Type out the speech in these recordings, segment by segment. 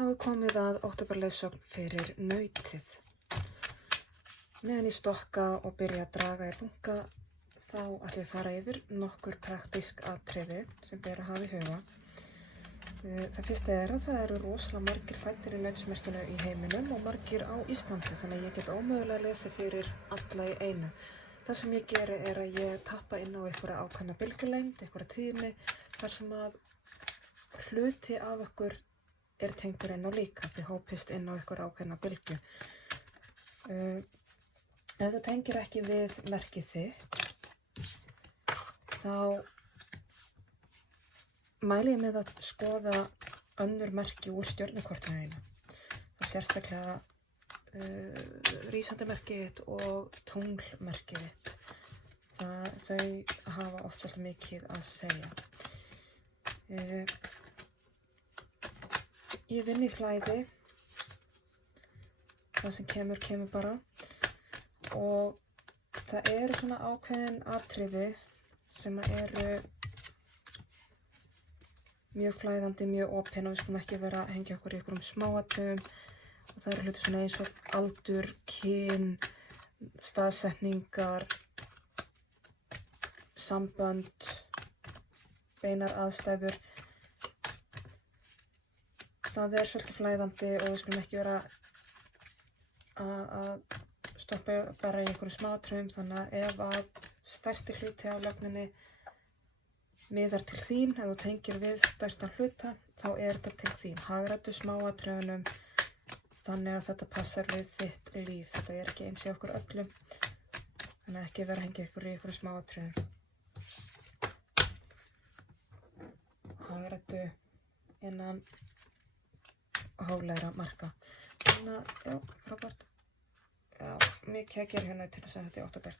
Þá komið að októberleiðsögn fyrir nautið. Meðan ég stokka og byrja að draga í bunka, þá ætla ég að fara yfir nokkur praktísk atriði sem ber að hafa í huga. Það fyrsta að það eru rosalega margir fæddir í nautsmerkinu í heiminum og margir á Íslandi, þannig að ég get ómögulega lesið fyrir alla í einu. Það sem ég geri að ég tappa inn á einhverja ákveðna bylgjulengd, einhverja tíðni, þar sem að hluti af okkur er tengdur inn á líka, þið hópist inn á einhverja ákveðna bylgju. Ef það tengir ekki við merkið þitt, þá mæli ég með að skoða önnur merki úr stjörnukortinu þínu. Það er sérstaklega rísandi merkið þitt og tunglmerkið þitt. Þau hafa oft svolítið mikið að segja. Ég vinn í flæði. Það sem kemur bara. Og það eru svona ákveðin atriði sem eru mjög flæðandi, mjög opin og við skulum ekki vera að hengja okkur í einhverjum smáatriðum. Og það eru hluti svona eins og aldur, kyn, staðsetningar, sambönd, beinar aðstæður. Það er svolítið flæðandi og við skulum ekki vera að stoppa bara í einhverjum smáatriðum, þannig að ef að stærsti hluti af lögninni miðar til þín, ef þú tengir við stærsta hluta, þá er þetta til þín. Hagræddu smáatriðunum þannig að þetta passar við þitt líf. Þetta er ekki eins í okkur öllum, þannig að ekki vera að hengja ykkur í einhverjum smáatriðum. Hagræddu innan hóflegra marka. Þannig að, já, frábært. Já, mikið að gera hjá nautinu sem þetta í október.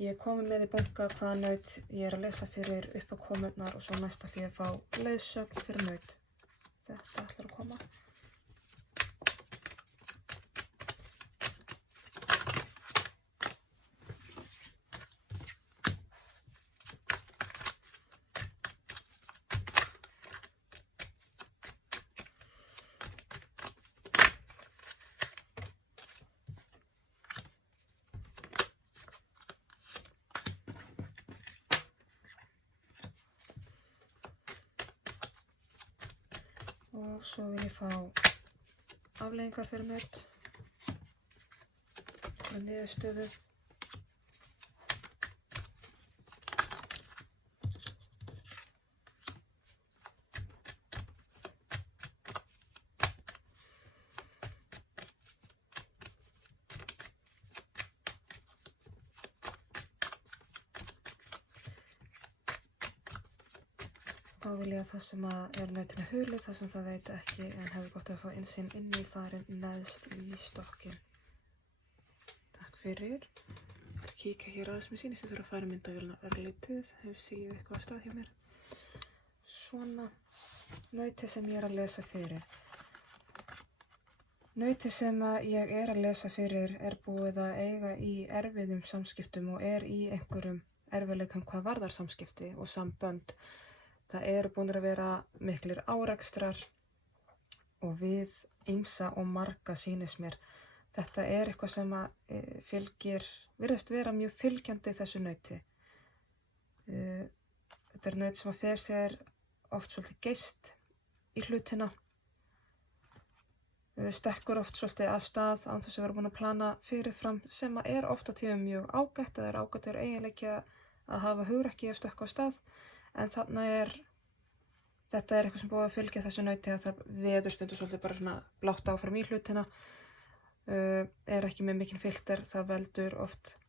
Ég er komin með í bunka hvaða naut ég er að lesa fyrir uppákomurnar og svo næst ætla ég að fá leiðsögn fyrir naut. Þetta ætlar að koma. Og svo vil ég fá afleiðingar fyrir naut með niðurstöðu. Þá vil ég að það sem er nautinu hulið, það sem það veit ekki en hefði gott að fá innsýn inn í farin neðst í stokkinn. Takk fyrir. Ég ætla að kíkja hér aðeins með sýnist, ég þurfa að færa myndavélina örlítið, hefur sigið eitthvað af stað hjá mér. Svona, nautið sem ég er að lesa fyrir. Nautið sem ég er að lesa fyrir er búið að eiga í erfiðum samskiptum og er í einhverjum erfiðleikum hvað varðar samskipti og sambönd. Það eru búin að vera miklir árekstrar og við ýmsa og marga sýnist mér. Þetta er eitthvað sem virðist vera mjög fylgjandi þessu nauti. Þetta er naut sem fer sér oft svolítið geyst í hlutina. Stekkur oft svolítið af stað án þess að vera búin að plana fyrirfram sem er oft á tíðum mjög ágætt. Það er ágættur eiginleiki að hafa hugrekki að stökkva af stað. En þetta er eitthvað sem búið að fylgja þessu nauti að það veður stundum svolítið bara svona blátt áfram í hlutina. Er ekki með mikinn filter, það veldur oft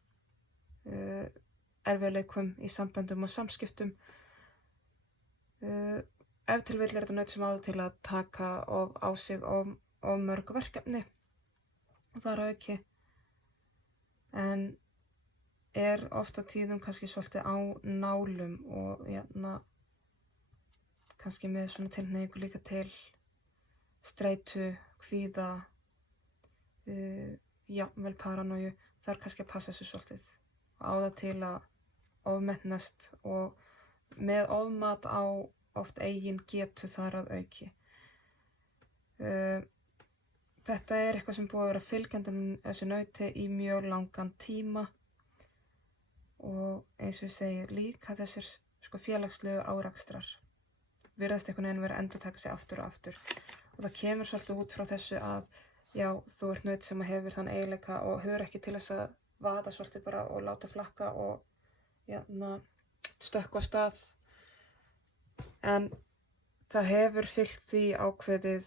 erfiðleikum í samböndum og samskiptum. Ef til vill er þetta nauti sem áður til að taka á sig of mörg verkefni þar að auki. En er oft á tíðum kannski svolítið á nálum og kannski með svona tilhneigingu líka til streitu, kvíða, jafnvel paranoju. Það er kannski að passa þessu svolítið og á það til að ofmetnast og með ofmat á oft eigin getu þar að auki. Þetta eitthvað sem búið að vera fylgjandi þessu nauti í mjög langan tíma og eins og ég segi líka þessir félagslegu árakstrar virðast einhvern veginn vera að endurtaka sig aftur og aftur og það kemur svolítið út frá þessu að já, þú ert naut sem hefur þann eiginleika og hefur ekki til þess að vaða svolítið bara og láta flakka og stökkva af stað en það hefur fylgt því ákveðnir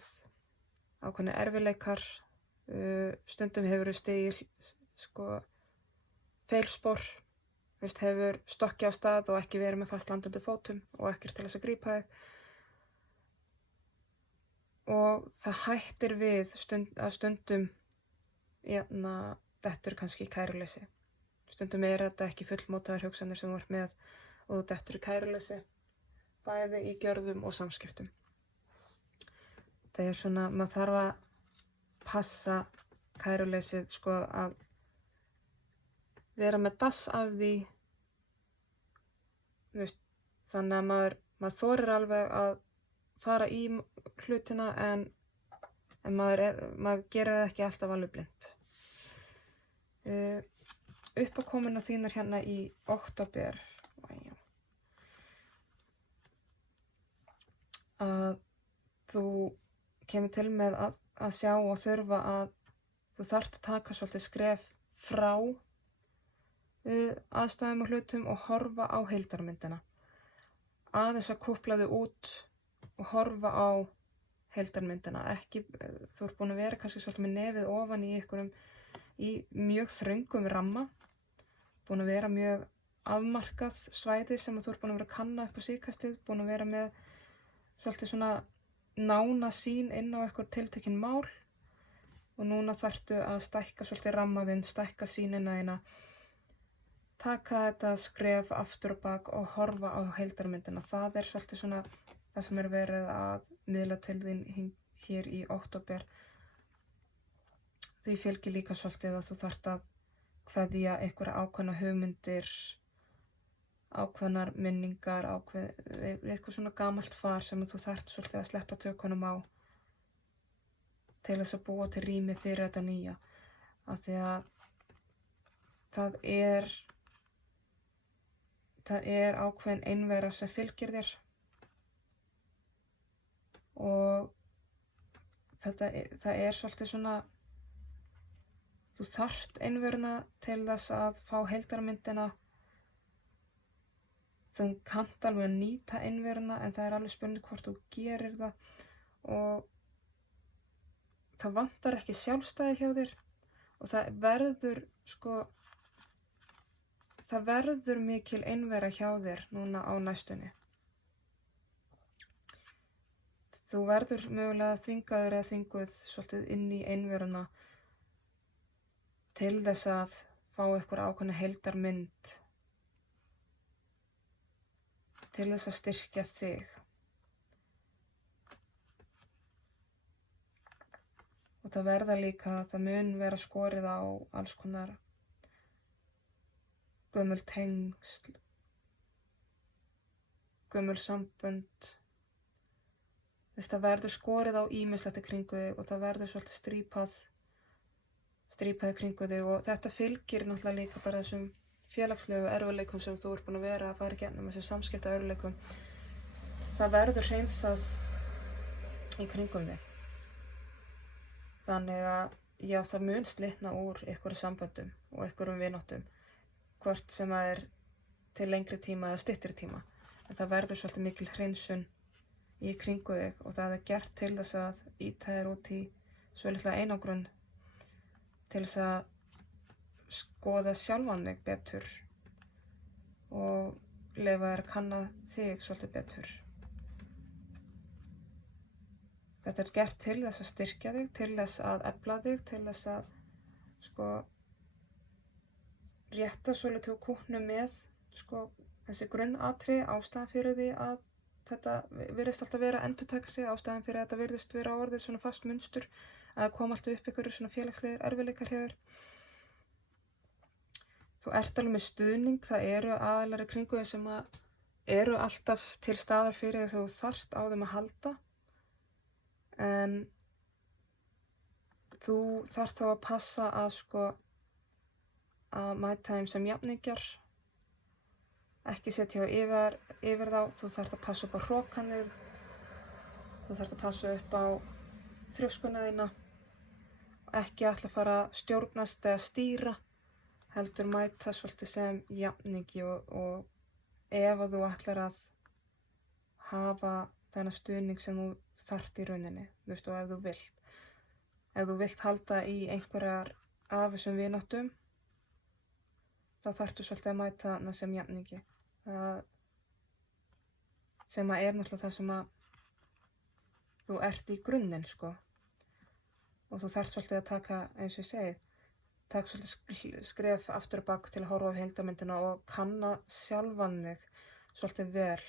erfiðleikar, stundum hefur stigið feilspor, hefur stokkið á stað og ekki verið með fast land undir fótum og ekkert til þess að grípa þig. Og það hættir við að stundum dettur kannski í kæruleysi. Stundum þetta ekki fullmótaðar hugsanir sem þú ert með og þú dettur í kæruleysi, bæði í gjörðum og samskiptum. Það svona, maður þarf að passa kæruleysið að vera með dass af því, þannig að maður þorir alveg að fara í hlutina en maður gerir það ekki alltaf alveg blind. Uppákomuna þínar hérna í október að þú kemur til með að sjá og þurfa að þú þarft að taka svolítið skref frá aðstæðum og hlutum og horfa á heildarmyndina. Aðeins að kúpla þau út og horfa á heildarmyndina. Þú ert búin að vera kannski svolítið með nefið ofan í mjög þröngum ramma, búin að vera mjög afmarkað svæði sem þú ert búin að vera að kanna upp á síðkastið, búin að vera með svolítið svona nána sýn inn á eitthvað tiltekin mál og núna þarftu að stækka svolítið rammaðinn, stækka sýnina þína, taka þetta skref aftur og bak og horfa á heildarmyndina. Það svolítið svona það sem verið að miðla til þín hér í október. Því fylgir líka svolítið að þú þarft að kveðja einhverja ákveðna hugmyndir, ákveðnar minningar, eitthvað svona gamalt far sem þú þarft svolítið að sleppa tökunum á til þess að búa til rými fyrir þetta nýja. Af því að það ákveðin einvera sem fylgir þér og það svolítið svona þú þarft einveruna til þess að fá heildarmyndina. Þú kannt alveg að nýta einveruna en það alveg spurning hvort þú gerir það og það vantar ekki sjálfstæði hjá þér og það verður mikil einvera hjá þér núna á næstunni. Þú verður mögulega þvingaður eða þvinguð svolítið inn í einveruna til þess að fá einhver ákveðna heildarmynd til þess að styrkja þig. Og það verða líka, það mun vera skorið á alls konar gömul tengsl, gömul sambönd. Það verður skorið á ýmislegt í kringu þig og það verður svolítið strípað í kringu þig og þetta fylgir náttúrulega líka bara þessum félagslegu erfiðleikum sem þú ert búin að vera að fara í gegnum, þessum samskipta erfiðleikum. Það verður hreinsað í kringum þig. Þannig að já, það mun slitna úr einhverjum samböndum og einhverjum vináttum, hvort sem það til lengri tíma eða styttri tíma. En það verður svolítið mikil hreinsun í kringu þig og það gert til þess að ýta þér út í svo litla einangrun til þess að skoða sjálfan þig betur og leyfa þér að kanna þig svolítið betur. Þetta gert til þess að styrkja þig, til þess að efla þig, til þess að rétta svolítið úr kútnum með þessi grunnatriði, ástæðan fyrir því að þetta virðist alltaf vera að endurtaka sig, ástæðan fyrir að þetta virðist vera orðið svona fast munstur að koma alltaf upp einhverju svona félagslegir erfiðleikar hjá þér. Þú ert alveg með stuðning, það aðilar í kringu þig sem eru alltaf til staðar fyrir þig þegar þú þarft á þeim að halda. En þú þarft þá að passa að að mæta þeim sem jafningjar, ekki setja yfir þá, þú þarft að passa upp á hrokann þinn, þú þarft að passa upp á þrjóskuna þína, ekki ætla að fara að stjórnast eða stýra, heldur mæta svolítið sem jafningi og ef að þú ætlar að hafa þennan stuðning sem þú þarft í rauninni, og ef þú vilt halda í einhverjar af þessum vináttum, þá þarftu svolítið að mæta þarna sem jafningi. Sem að náttúrulega það sem að þú ert í grunninn, Og þú þarft svolítið að taka, eins og ég segi, taka svolítið skref aftur og bak til að horfa á heildarmyndina og kanna sjálfan þig svolítið vel.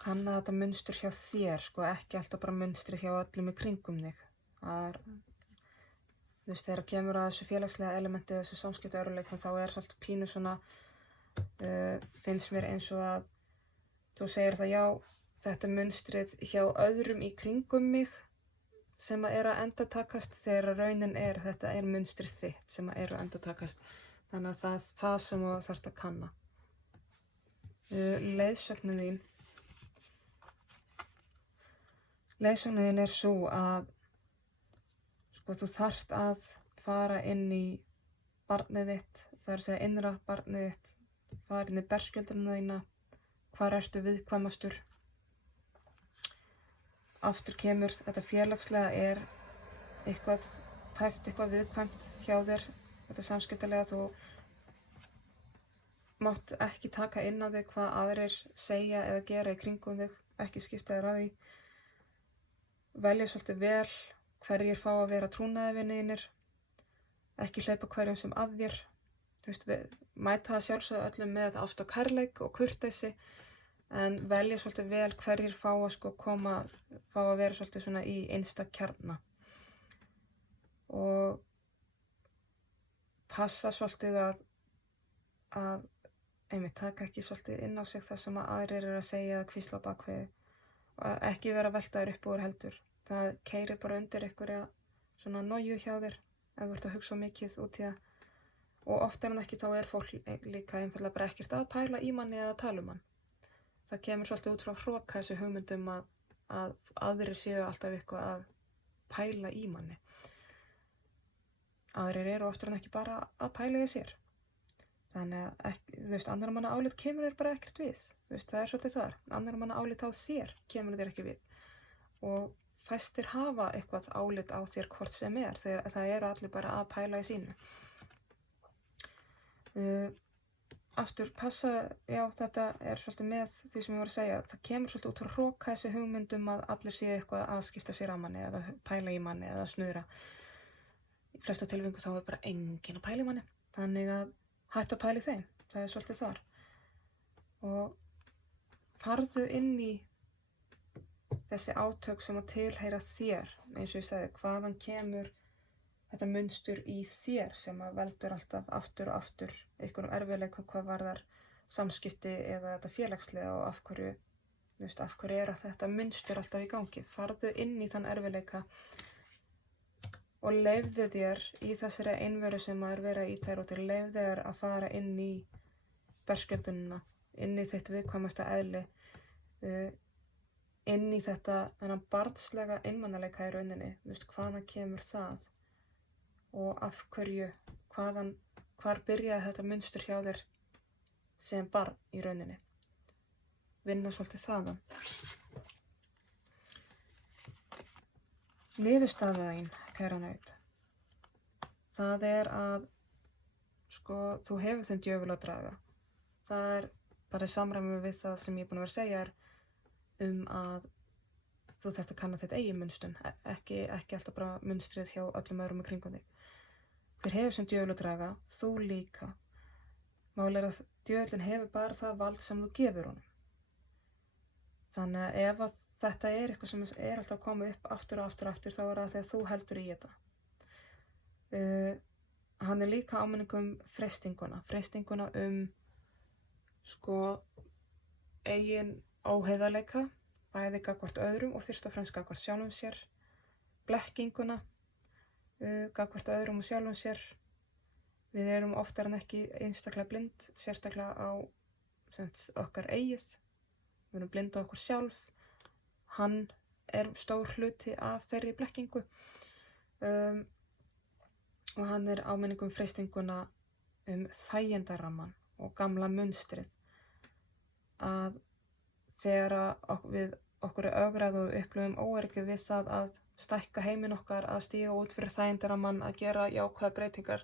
Kanna þetta munstur hjá þér, ekki alltaf bara munstrið hjá öllum í kringum þig. Þegar kemur að þessu félagslega elementi, þessu samskiptaörðuleikum, þá svolítið pínu svona, finnst mér eins og að þú segir það, já, þetta munstrið hjá öðrum í kringum mig sem að endurtakast, þegar raunin þetta munstrið þitt sem að endurtakast. Þannig að það sem þú þarft að kanna. Leiðsögnin þín sú að þú þarft að fara inn í barnið þitt, það að segja innra barnið þitt, fara inn í berskjöldruna þína, hvar ertu viðkvæmastur. Aftur kemur þetta félagslega eitthvað tæft, eitthvað viðkvæmt hjá þér, þetta samskiptalega, þú mátt ekki taka inn á þig hvað aðrir segja eða gera í kringum þig, ekki skipta þér að því. Velja svolítið vel hverjir fá að vera trúnaðarvinir, ekki hlaupa hverjum sem að þér. Mæta sjálfsögðu öllum með ást og kærleik og kurteisi, en velja svolítið vel hverjir fá að fá að vera svolítið svona í einsta kjarna. Og passa svolítið að taka ekki svolítið inn á sig það sem að aðrir að segja eða hvísla á bakvið, og ekki vera veltaður upp úr heldur. Það keyrir bara undir einhverja svona nóju hjá þér ef þú ert að hugsa mikið út í það. Og oftar en ekki þá fólk líka einfaldlega bara ekkert að pæla í manni eða tala um hann. Það kemur svolítið út frá hroka þessu hugmyndum að aðrir séu alltaf eitthvað að pæla í manni. Aðrir oftar en ekki bara að pæla í sér. Þannig að annar manna álit kemur þér bara ekkert við. Það svolítið þar. Annar manna álit á þér kemur þér ekki við. Og fæstir hafa eitthvað álit á þér hvort sem þegar það allir bara að pæla í sínu. Aftur passa, já, þetta svolítið með því sem ég var að segja, það kemur svolítið út frá hroka þessi hugmyndum að allir séu eitthvað að skipta sér á manni eða pæla í manni eða snuðra. Í flestu tilfellum þá bara enginn að pæla í manni, þannig að hættu að pæla í þeim, það svolítið þar. Og farðu inn í þessi átök sem að tilheyra þér, eins og ég segi, hvaðan kemur þetta munstur í þér sem að veldur alltaf aftur og aftur einhverjum erfiðleikum hvað varðar samskipti eða þetta félagslega, og af hverju þetta munstur alltaf í gangi. Farðu inn í þann erfiðleika og leyfðu þér í þessari einveru sem að verið í þér, og leyfðu þér að fara inn í berskjöldunina, inn í þitt viðkvæmasta eðli, inn í þennan barnslega einmanaleika í rauninni, hvaðan kemur það og af hverju, hvar byrjaði þetta munstur hjá þér sem barn í rauninni. Vinna svolítið þaðan. Niðurstaða þín, kæra naut, það að þú hefur þinn djöful að draga. Það bara í samræmi við það sem ég er búin að vera að segja að þú þarft að kanna þitt eigin munstun, ekki alltaf bara munstrið hjá öllum öðrum í kringum þig. Hver hefur sem djöful að draga, þú líka. Málið að djöfullinn hefur bara það vald sem þú gefur honum. Þannig að ef að þetta eitthvað sem alltaf að koma upp aftur og aftur og aftur, þá það þegar þú heldur í þetta. Hann líka áminningum freistinguna eigin óheiðarleika, bæði gagnvart öðrum og fyrst og fremst gagnvart sjálfum sér, blekkinguna gagnvart öðrum og sjálfum sér. Við erum oftar en ekki einstaklega blind, sérstaklega á okkar eigið. Við erum blind á okkur sjálf. Hann stór hluti af þeirri blekkingu og hann áminning freistinguna þægindarammann og gamla munstrið. Að þegar okkur ögrað og upplifum óöryggi við það að stækka heiminn okkar, að stíga út fyrir þægindarammann, að gera jákvæðar breytingar,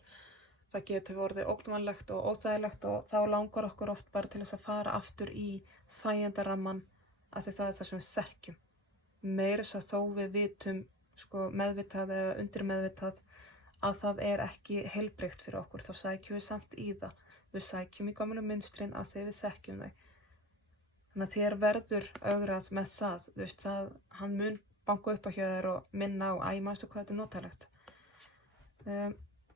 það getur orðið ógnvænlegt og óþægilegt og þá langar okkur oft bara til þess að fara aftur í þægindarammann af því það það sem við þekkjum. Meira þess að þó við vitum, meðvitað eða undirmeðvitað, að það ekki heilbrigt fyrir okkur, þá sækjum við samt í það. Við sækjum í gömlu munstrin af því við þekkjum þau. Þannig að þér verður ögrað með það, hann mun banka upp á hjá þér og minna á, manstu hvað þetta er notalegt.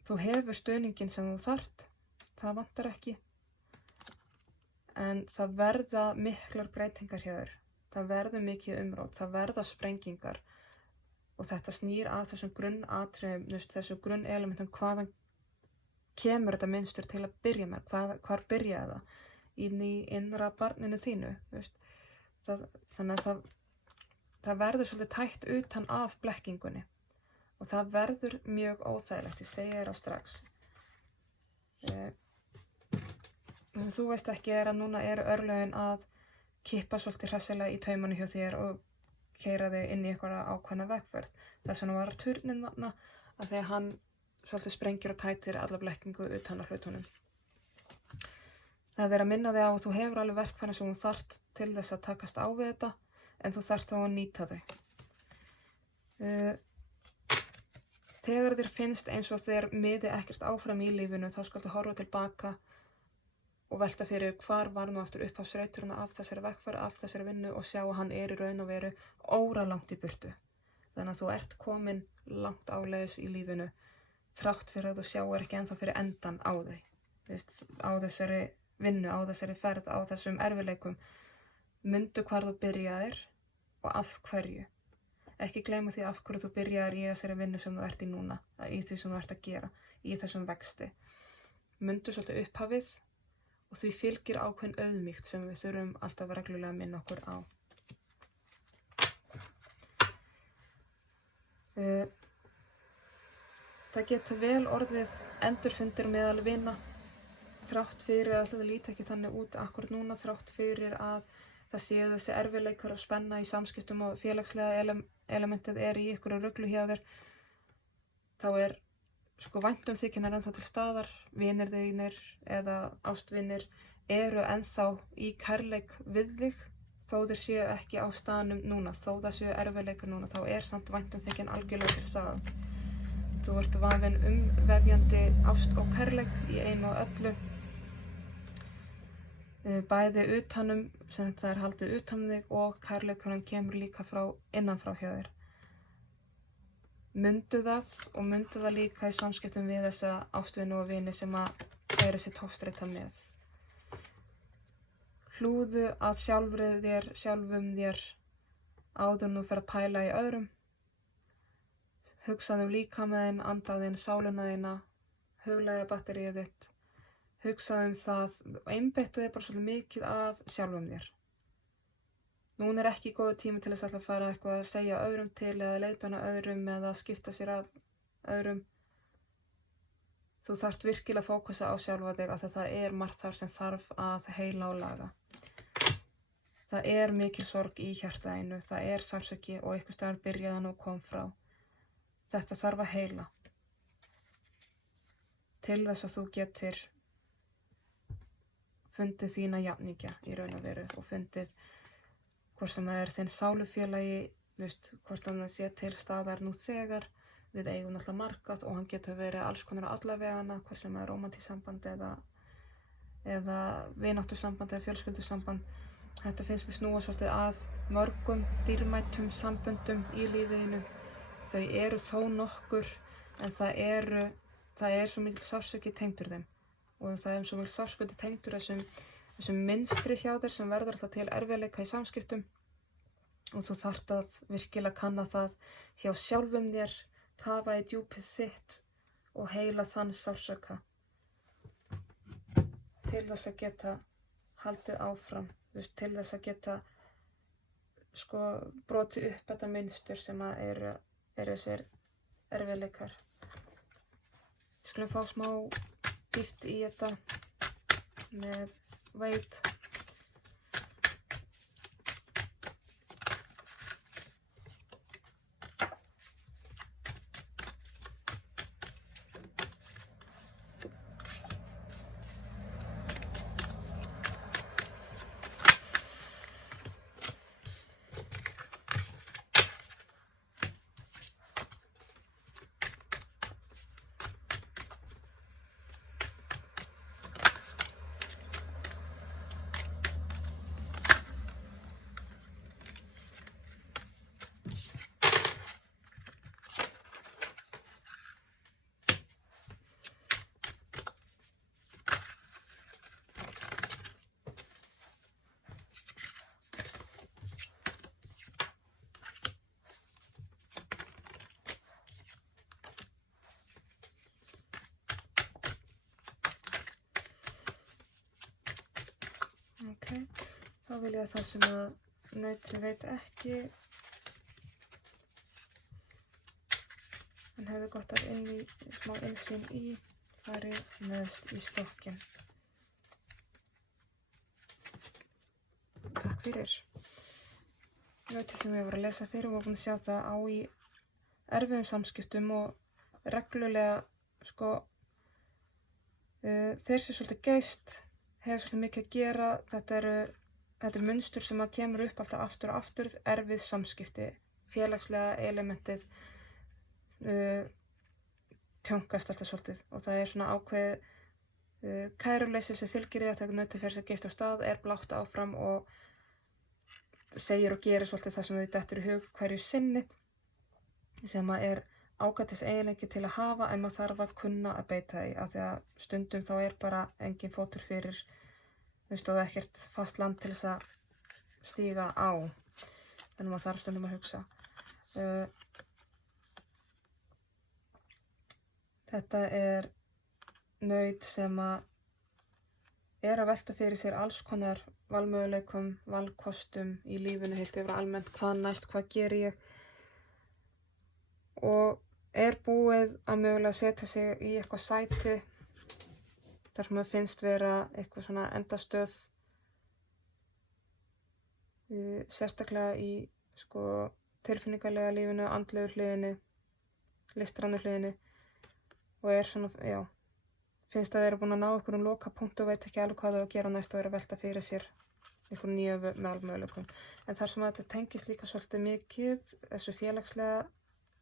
Þú hefur stuðninginn sem þú þarft, það vantar ekki. En það verða miklar breytingar hjá þér. Það verður mikið umrót, það verða sprengingar. Og þetta snýr að þessum grunnatriðum, þessum grunnelementum, hvaðan kemur þetta mynstur til að byrja með, hvar byrjaði það? Inn í innra barninu þínu, þannig að það verður svolítið tætt utan af blekkingunni og það verður mjög óþægilegt, ég segi þér það strax. Það sem þú veist ekki að núna eru örlögin að kippa svolítið hressilega í taumanu hjá þér og keyra þig inn í einhverja ákveðna vegferð. Þess vegna var turninn þarna að þegar hann svolítið sprengir og tætir alla blekkingu utan af hlutunum. Það er verið að minna þig á að þú hefur alveg verkfæri sem þú þarft til þess að takast á við þetta, en þú þarft þá að nýta þau. Þegar þér finnst eins og þér miði ekkert áfram í lífinu, þá skaltu horfa tilbaka og velta fyrir hvar var nú aftur upphafsreiturinn af þessari vegferð, af þessari vinnu og sjá að hann í raun og veru óralangt í burtu. Þannig að þú ert komin langt áleiðis í lífinu, þrátt fyrir að þú sjáir ekki ennþá fyrir endan á þau. Á þessari vinnu, á þessari ferð, á þessum erfiðleikum. Mundu hvar þú byrjaðir og af hverju. Ekki gleyma því af hverju þú byrjaðir í þessari vinnu sem þú ert í núna, í því sem þú ert að gera, í þessum vexti. Mundu svolítið upphafið og því fylgir ákveðin auðmýkt sem við þurfum alltaf reglulega að minna okkur á. Það getur vel orðið endurfundir meðal vina, þrátt fyrir að það líti ekki þannig út akkurat núna, þrátt fyrir að það séu þessi erfiðleikar og spenna í samskiptum og félagslega elementið í ykkur ruglu hjá þér, þá væntumþykjan ennþá til staðar, vinir þínir eða ástvinir eru ennþá í kærleik við þig, þó þeir séu ekki á staðnum núna, þó það séu erfiðleikar núna, þá samt væntumþykjan algjörlega til staðar. Þú ert vafinn umvefjandi ást og kærleik í einu og öllu. Bæði utanum, sem það haldið utan þig og kærleikurinn kemur líka frá innanfrá hjá þér. Mundu það og mundu það líka í samskiptum við þessa ástvini og vini sem að þessi togstreita með. Hlúðu að sjálfum þér áður nú fer að pæla í öðrum. Hugsaðu líkaminn, andaðinn, sálina þína, huglæga batteríið þitt. Hugsaðu það og einbeittu þig bara svolítið mikið af sjálfum þér. Núna ekki góður tími til þess að fara eitthvað að segja öðrum til eða leiðbeina öðrum eða skipta sér af öðrum. Þú þarft virkilega að fókusa á sjálfa þig af því það margt þar sem þarf að heila og laga. Það mikil sorg í hjartaðinu, það sársauki og einhvers staðar byrjaði hann og kom frá. Þetta þarf að heila. Til þess að þú getur fundið þína jafningja í raun og veru og fundið hvort sem það þinn sálufélagi, hvort það sé til staðar nú þegar. Við eigum náttúrulega margað og hann getur verið alls konar allavegana, hvort sem það rómantískt samband eða vináttúrsamband eða fjölskyldusamband. Þetta finnst mér snúa svolítið að mörgum dýrmætum samböndum í lífinu. Þau þó nokkur en það svo mikil sársauki tengdur þeim. Og það svo mikil sársauki tengdur þessum mynstri hjá þér sem verður alltaf til erfiðleika í samskiptum. og þú þarft að virkilega kanna það hjá sjálfum þér, kafa í djúpið þitt og heila þann sársauka til þess að geta haldið áfram, til þess að geta brotið upp þetta mynstur sem eru þessir erfiðleikar. Við skulum fá smá dýpt í þetta með weight. Ok, þá vil ég að það sem að nautið veit ekki en hefði gott af smá innsýn í, fari neðst í stokkinn. Takk fyrir. Nautið sem ég var að lesa fyrir og búin að sjá það á í erfiðum samskiptum og reglulega fer sér svolítið geyst, hefur svolítið mikið að gera. Þetta er munstur sem að kemur upp alltaf aftur og aftur, erfið samskipti, félagslega elementið tjónkast alltaf svolítið og það er svona ákveðið kæruleysi sem fylgir því að þegar nautið fer sér geyst á stað, er blátt áfram og segir og gerir svolítið það sem þið dettur í hug hverju sinni, sem að er ágætis eiginleiki til að hafa en maður þarf að kunna að beita því, af því að stundum þá er bara engin fótur fyrir og ekkert fast land til þess að stíga á, þannig maður þarf stundum að hugsa. Þetta er naut sem að er að velta fyrir sér alls konar valmöguleikum, valkostum í lífinu heilt yfir almennt, hvað næst, hvað geri ég, og er búið að mögulega setja sig í eitthvað sæti þar sem það finnst vera eitthvað svona endastöð, sérstaklega í tilfinningalega lífinu, andlegu hliðinni, listrænu hliðinni, og er svona, finnst að vera búin að ná einhverjum lokapunkti og veit ekki alveg hvað það að gera næst og er að velta fyrir sér einhverjum nýjum möguleikum. En þar sem þetta tengist líka svolítið mikið þessu félagslega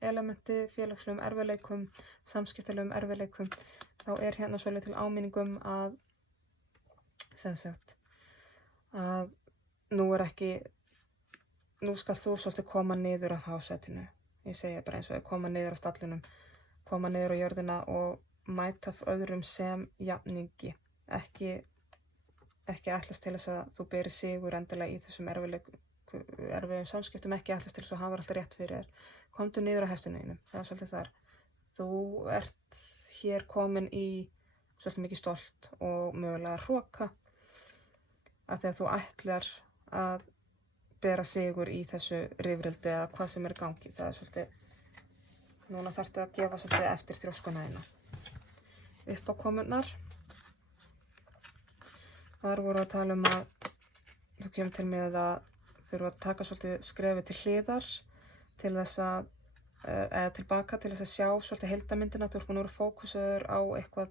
elementi, félagslegum erfiðleikum, samskiptalegum erfiðleikum, þá er hérna svolítið til áminningum að að nú skal þú svolítið koma niður af hásætinu. Ég segi bara eins og koma niður af stallinum, koma niður á jörðina og mæta öðrum sem jafningi, ekki ætlast til þess að þú beri sigur endilega í þessum erfiðum samskiptum, ekki ætlast til þess að hafa alltaf rétt fyrir þér. Komdu niður á hestinu þínum, það er svolítið þar. Þú ert hér komin í svolítið mikið stolt og mögulega hroka af því að þú ætlar að bera sigur í þessu rifrildi eða hvað sem er í gangi. Það er svolítið, núna þarftu að gefa svolítið eftir þrjóskuna þína. Uppákomurnar. Þar voru að tala um að þú kemur til með að þurfa að taka svolítið skrefið til hliðar til þess að, eða tilbaka til þess að sjá svolítið heildarmyndina. Þú ert búin að vera fókusaður á eitthvað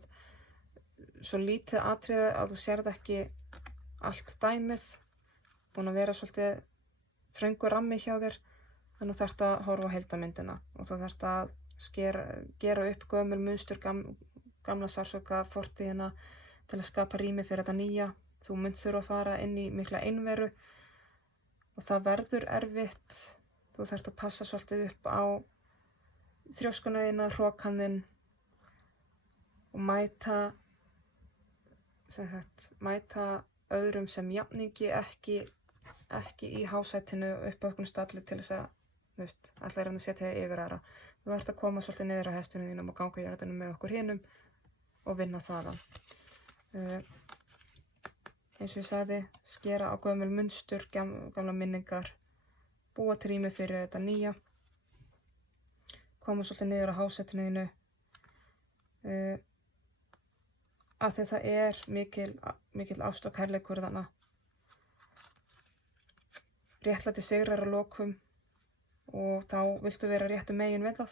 svo lítið atriði að þú sérð ekki allt dæmið, búin að vera svolítið þröngur rammi hjá þér, þannig að þú þarft að horfa á heildarmyndina og þú þarft að gera upp gömul munstur, gamla sársauka fortíðina til að skapa rými fyrir þetta nýja. Þú munt þurfa að fara inn í mikla einveru og það verður erfitt. Þú þarft að passa svolítið upp á þrjóskuna þína, hrokann þinn og mæta öðrum sem jafningi, ekki ekki í hásætinu upp á einhvern stalli til þess að, alltaf að setja þig yfir aðra. Þú þarft að koma svolítið niður á hestunum þínum og ganga í jörðinum með okkur hinum og vinna þaðan. Eins og ég sagði, skera á gömul munstur, gamla minningar, búa til rými fyrir þetta nýja, koma svolítið niður á hásætinu þínu, af því það er mikil ást og kærleikur þarna. Réttlæti sigrar að lokum og þá viltu vera réttu megin við það.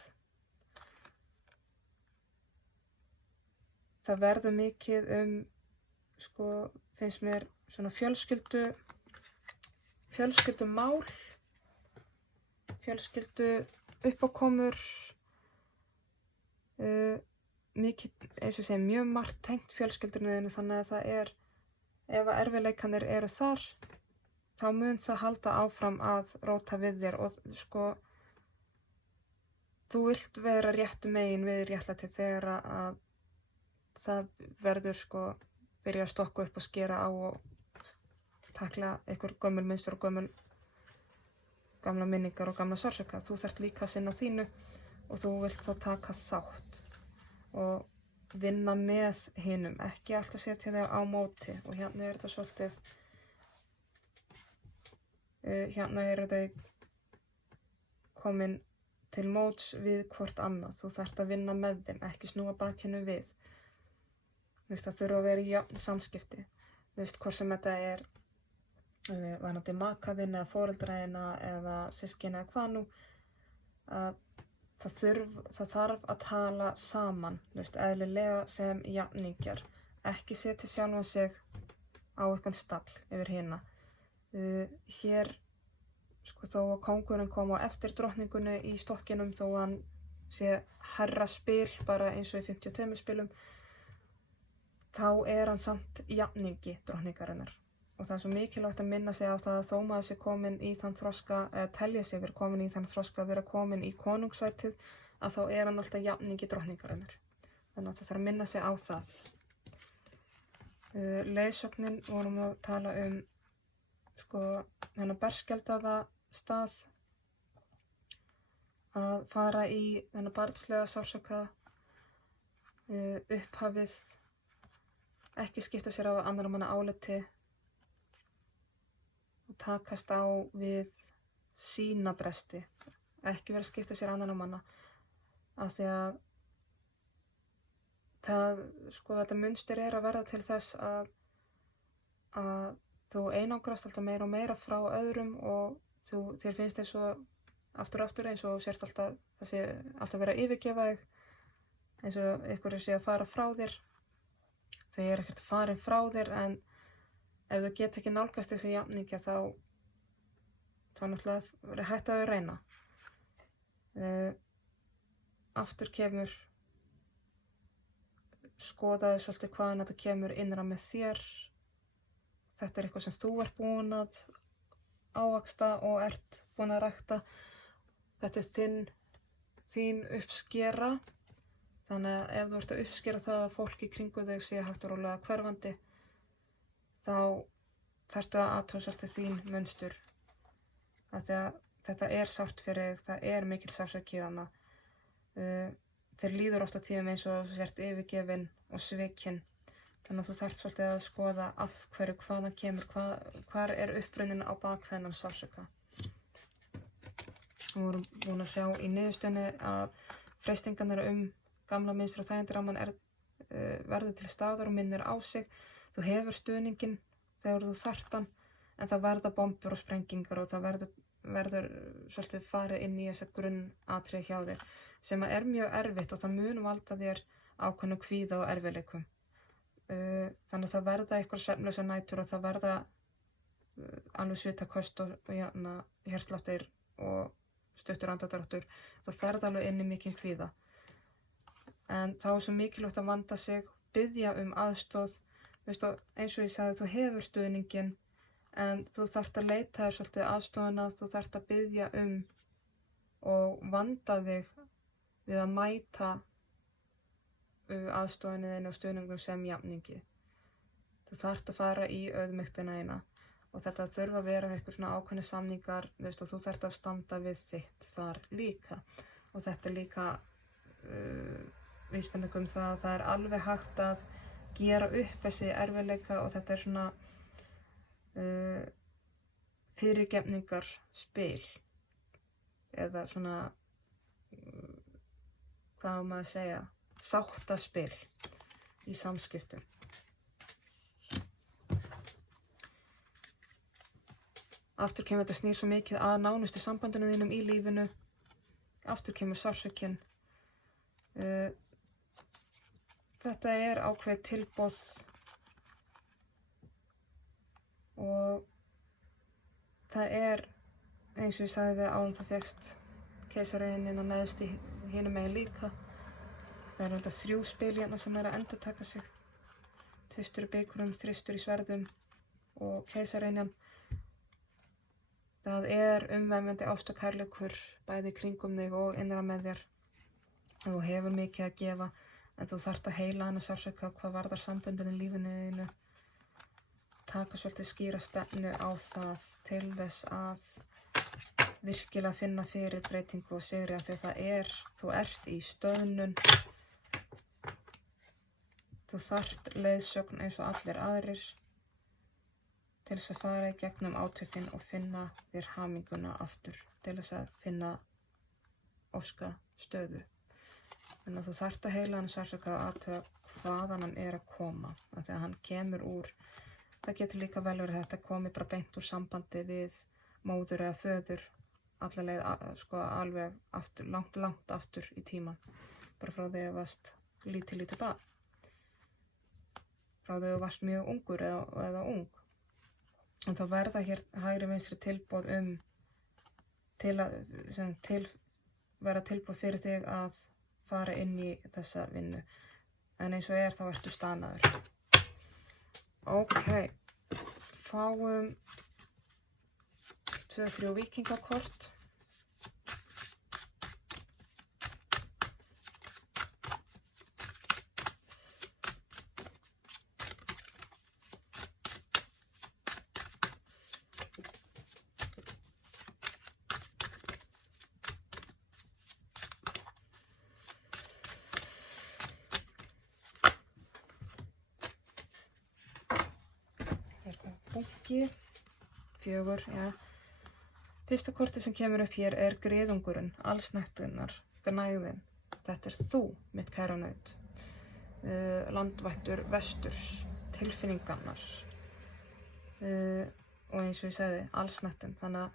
Það verður mikið finnst mér svona fjölskyldumál, fjölskyldu uppákomur, mikið, eins og segja, mjög margt tengt fjölskyldunni, þannig að það er, ef að erfiðleikarnir eru þar, þá mun það halda áfram að róta við þér og þú vilt vera réttu megin við réttlæti þegar að það verður byrja að stokka upp og skera á og takla einhver gömul mynstur og gamla minningar og gamla sársauka. Þú þarft líka að sinna þínu og þú vilt þá taka þátt og vinna með hinum, ekki alltaf setja þig á móti. Og hérna er þetta svolítið, hérna eru þau komin til móts við hvort annað. Þú þarft að vinna með þeim, ekki snúa bakinu við. Það þurfa að vera í samskipti. Hvort sem þetta er vanandi maka þinn eða foreldra þína eða systkini eða hvað nú, að það þarf að tala saman, eðlilega sem jafningjar. Ekki setja sjálfan sig á einhvern stall yfir hina. Hér, þó að kóngurinn kom á eftir drottningunni í stokkinum, þó að hann sé herra spil, bara eins og í 52 spilum, þá er hann samt jafningi drottningarinnar. Og það er svo mikilvægt að minna sig á það að þó maður sé komin í þann þroska, eða telja sig verið komin í þann þroska að vera komin í konungssætið, að þá er hann alltaf jafningi drottningarinnar. Þannig að það þarf að minna sig á það. Leiðsögnin vorum að tala þennan berskjaldaða stað, að fara í þennan barnslega sársauka, upphafið, ekki skipta sér af annarra manna áliti og takast á við sína bresti, ekki vera að skipta sér annarra manna, af því að þetta munstur er að verða til þess að þú einangrast alltaf meira og meira frá öðrum og þér finnst eins og aftur eins og sért alltaf, það sé alltaf verið að yfirgefa þig, eins og ykkur sé að fara frá þér. Þau eru ekkert farin frá þér, en ef þú get ekki nálgast þessi jafningja þá náttúrulega verður hægt að reyna. Aftur kemur, skoðaðu svolítið hvaðan þetta kemur innra með þér. Þetta er eitthvað sem þú ert búin að ávaxta og ert búin að rækta. Þetta er þín uppskera. Þannig að ef þú ert að uppskera það að fólk í kringu þig sé hægt og rólega hverfandi, þá þarftu að athuga svolítið þín munstur. Þetta er sárt fyrir þig, það er mikil sársauki þarna. Þér líður oft á tíðum eins og þú sért yfirgefin og svikin. Þannig að þú þarft svolítið að skoða af hverju, hvaðan kemur, hvar er upprunnin á bak þennan sársauka. Við vorum búin að sjá í niðurstöðunni að freistingarnar gamla mynstur og þægindaramman verður til staðar og minnir á sig. Þú hefur stuðninginn þegar þú þarft hann, en það verða bombur og sprengingar og það verður svolítið farið inn í þessa grunnatriði hjá þér, sem er mjög erfitt og það mun valda þér ákveðnum kvíða og erfiðleikum. Þannig að það verða eitthvað svefnlausar nætur og það verða alveg svitaköst og hjartsláttir og stuttur andardráttur. Það ferð alveg inn í mikinn kvíða. En þá er svo mikilvægt að vanda sig, biðja aðstoð. Eins og ég sagði, þú hefur stuðninginn, en þú þarft að leita þér svolítið aðstofuna, þú þarft að biðja og vanda þig við að mæta aðstofinni þinni og stuðningum sem jafningi. Þú þarft að fara í auðmýktina þína og þetta þurfa að vera eitthvað svona ákveðnir samningar, veist, og þú þarft að standa við þitt þar líka. Og þetta er líka vísbending um það að það er alveg hægt að gera upp þessi erfiðleika og þetta er svona fyrirgefningar spil eða svona hvað á maður að segja, sáttaspil í samskiptum. Aftur kemur þetta snýr svo mikið að nánustu sambandinu þínum í lífinu. Aftur kemur sársaukinn. Þetta er ákveðið tilboð og það er, eins og ég sagði við áðan, það fékkst keisaraunin og neðst í hinum megin líka. Það eru þetta 3 spil hérna sem að endurtaka sig. Tvistur í bikurum, þristur í sverðum og keisaraunin. Það er umvefjandi ást og kærleikur bæði í kringum þig og innra með þér. Þú hefur mikið að gefa en þú þarft að heila hana sársauka hvað varðar samböndin í lífinu þínu. Taka svolítið skýra stefnu á það til þess að virkilega finna fyrir breytingu og sigri af því að þú ert í stöðnun. Þú þarft leiðsögn eins og allir aðrir til þess að fara í gegnum átökin og finna þér haminguna aftur, til þess að finna óska stöðu. Þannig að þú þarft að heila hann sársauka og athuga hvaðan hann er að koma, af því að hann kemur úr, það getur líka vel verið að þetta komi bara beint úr sambandi við móður eða föður, alla leið sko alveg aftur, langt aftur í tíman, bara frá því að varst lítið barn, frá því að varst mjög ungur eða ung. En þá verða hér hægri vinstri tilboð vera tilboð fyrir þig að fara inn í þessa vinnu. En eins og þá ertu stanaður. Ok, fáum 2-3 víkingakort. Bunki, 4, já. Fyrsta kortið sem kemur upp hér er griðungurinn, allsnægtunar, gnægðin. Þetta er þú, mitt kæra naut. Landvættur vesturs, tilfinningarnar. Og eins og ég sagði, allsnægtin. Þannig að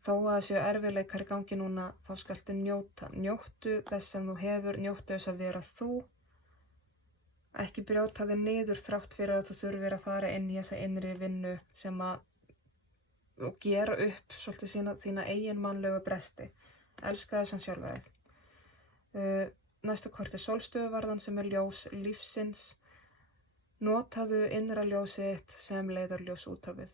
þó að það séu erfiðleikar í gangi núna, þá skaltu njóta. Njóttu þess sem þú hefur, njóttu þess að vera þú. Ekki brjóta þig niður þrátt fyrir að þú þurfir að fara inn í þessa innri vinnu sem og gera upp svolítið þína eigin mannlegu bresti. Elska þess að sjálfa þig. Næsta kort er sólstöðuvarðan sem er ljós lífsins. Notaðu innra ljósið þitt sem leiðarljós út á við.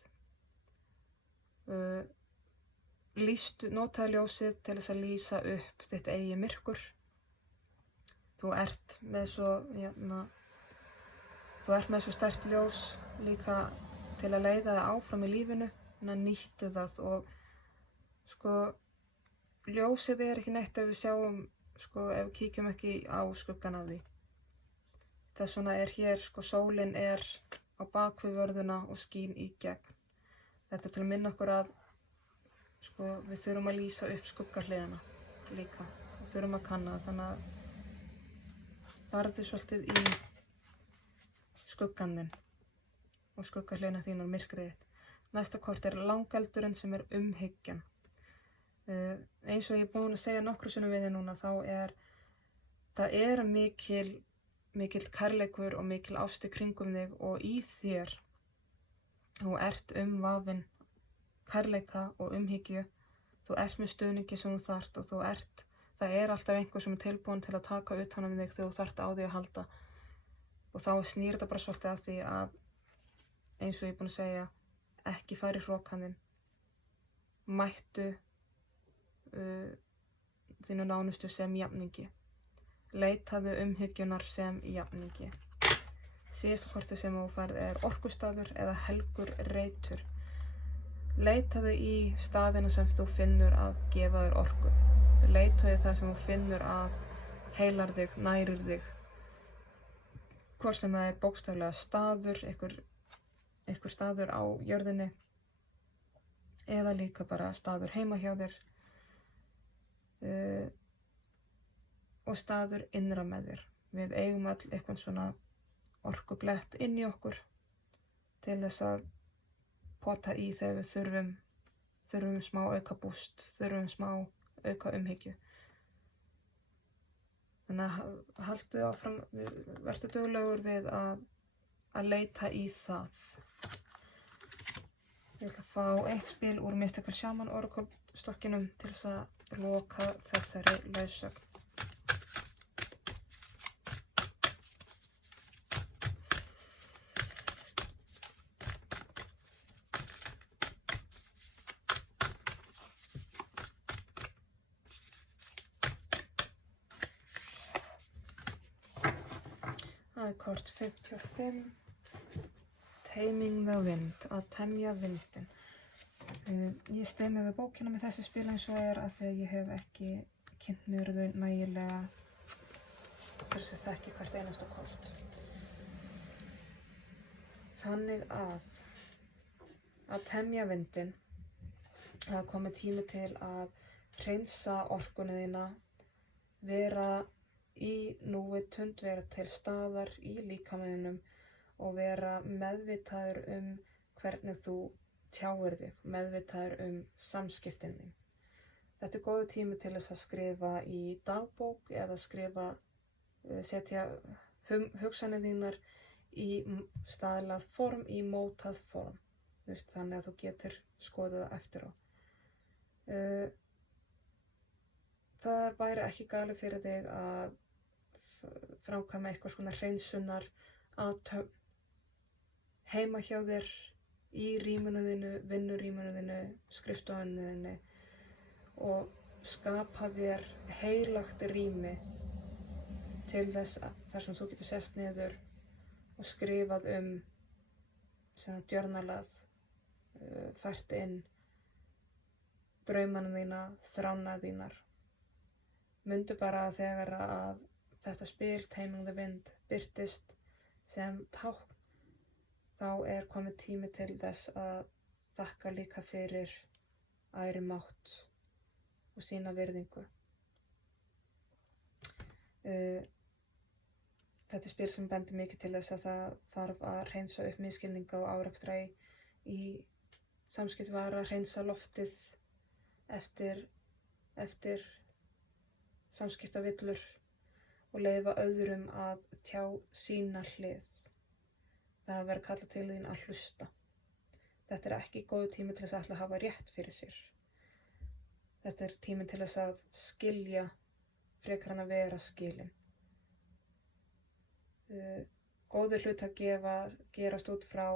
Notaðu ljósið til þess að lýsa upp þitt eigin myrkur. Þú ert með svo sterkt ljós líka til að leiða það áfram í lífinu, þannig að nýttu það og sko ljósið er ekki neitt ef við sjáum, sko ef við kíkjum ekki á skuggan af því. Þess vegna er hér, sko sólin er á bak við vörðuna og skín í gegn. Þetta er til að minna okkur að, sko við þurfum að lýsa upp skuggahliðina líka. Við þurfum að kanna það, þannig að farðu svolítið í skuggan þinn og skuggahliðina þín og myrkrið þitt. Næsta kort er langeldurinn sem er umhyggjan. Eins og ég er búin að segja nokkru sinnum við þig núna, það er mikill kærleikur og mikil ást í kringum þig og í þér. Þú ert umvafin kærleika og umhyggju. Þú ert með stuðningi sem þú þarft og það er alltaf einhver sem er tilbúin til að taka utan um þig þegar þú þarft á því að halda. Og þá snýr þetta bara svolítið að því að, eins og ég er búin að segja, ekki fara í hrokaninn. Mættu þínu nánustu sem jafningi. Leitaðu umhyggjunar sem jafningi. Síðasta kortið sem þú færð er orkustafur eða helgur reitur. Leitaðu í staðina sem þú finnur að gefa þér orku. Leitaðu í það sem þú finnur að heilar þig, nærir þig. Hvort sem það bókstaflega staður, einhver staður á jörðinni, eða líka bara staður heima hjá þér, og staður innra með þér. Við eigum öll eitthvað svona orkublett inn í okkur til þess að pota í þegar við þurfum smá auka búst, þurfum smá auka umhyggju. Þannig að haltu áfram, vertu duglegur við að leita í það. Ég ætla að fá eitt spil úr Mystical Shaman Oracle stokkinum til þess að loka þessari leiðsögn. Það kort 55, Taming the Wind, að temja vindinn. Ég styð mig við bókina með þessi spil eins og að því að ég hef ekki kynnt mér þau nægilega til þess að þekki hvert einasta kort. Þannig að temja vindinn, það komið tími til að hreinsa orkuna þína, vera í núvitund, vera til staðar í líkamanum og vera meðvitaður hvernig þú tjáir þig, meðvitaður samskiptin þín. Þetta góður tími til þess að skrifa í dagbók eða setja hugsanir þínar í staðlað form, í mótað form. Þannig að þú getur skoðað það eftir á. Það væri ekki galið fyrir þig að framkvæma eitthvað svona hreinsunar athöfn heima hjá þér, í rýminu þínu, vinnurýminu þínu, skrifstofinu þínu og skapa þér heilagt rými til þess þar sem þú getur sest niður og skrifað journalað, fært inn draumana þína, þrána þínar. Mundu bara að þegar að þetta spil, Taming the Wind, birtist sem tákn, þá komið tími til þess að þakka líka fyrir æðri mátt og sína virðingu. Þetta spil sem bendir mikið til þess að það þarf að hreinsa upp misskilninga og árekstra í samskipt, var að hreinsa loftið eftir samskiptavillur og leyfa öðrum að tjá sína hlið. Það verður kallað til þín að hlusta. Þetta ekki góður tími til þess að ætla að hafa rétt fyrir sér. Þetta tími til þess að skilja frekar en að vera skilin. Góðir hlutir gerast út frá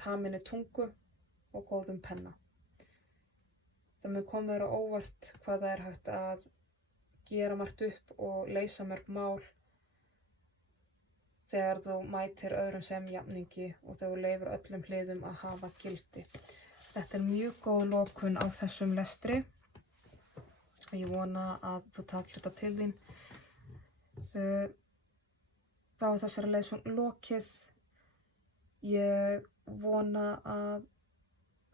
taminni tungu og góðum penna. Það mun koma þér á óvart hvað það hægt að gera margt upp og leysa mörg mál þegar þú mætir öðrum sem jafningi og þú leyfir öllum hliðum að hafa gildi. Þetta mjög góð lokun á þessum lestri og ég vona að þú takir þetta til þín. Þá þessari leiðsögn lokið. Ég vona að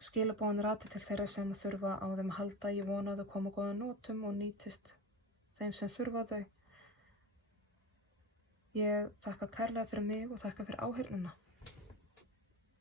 skilaboðin rati til þeirra sem þurfa á þeim að halda. Ég vona að þau koma góða nótum og nýtist þeim sem þurfa þau. Ég þakka kærlega fyrir mig og þakka fyrir áheyrnina.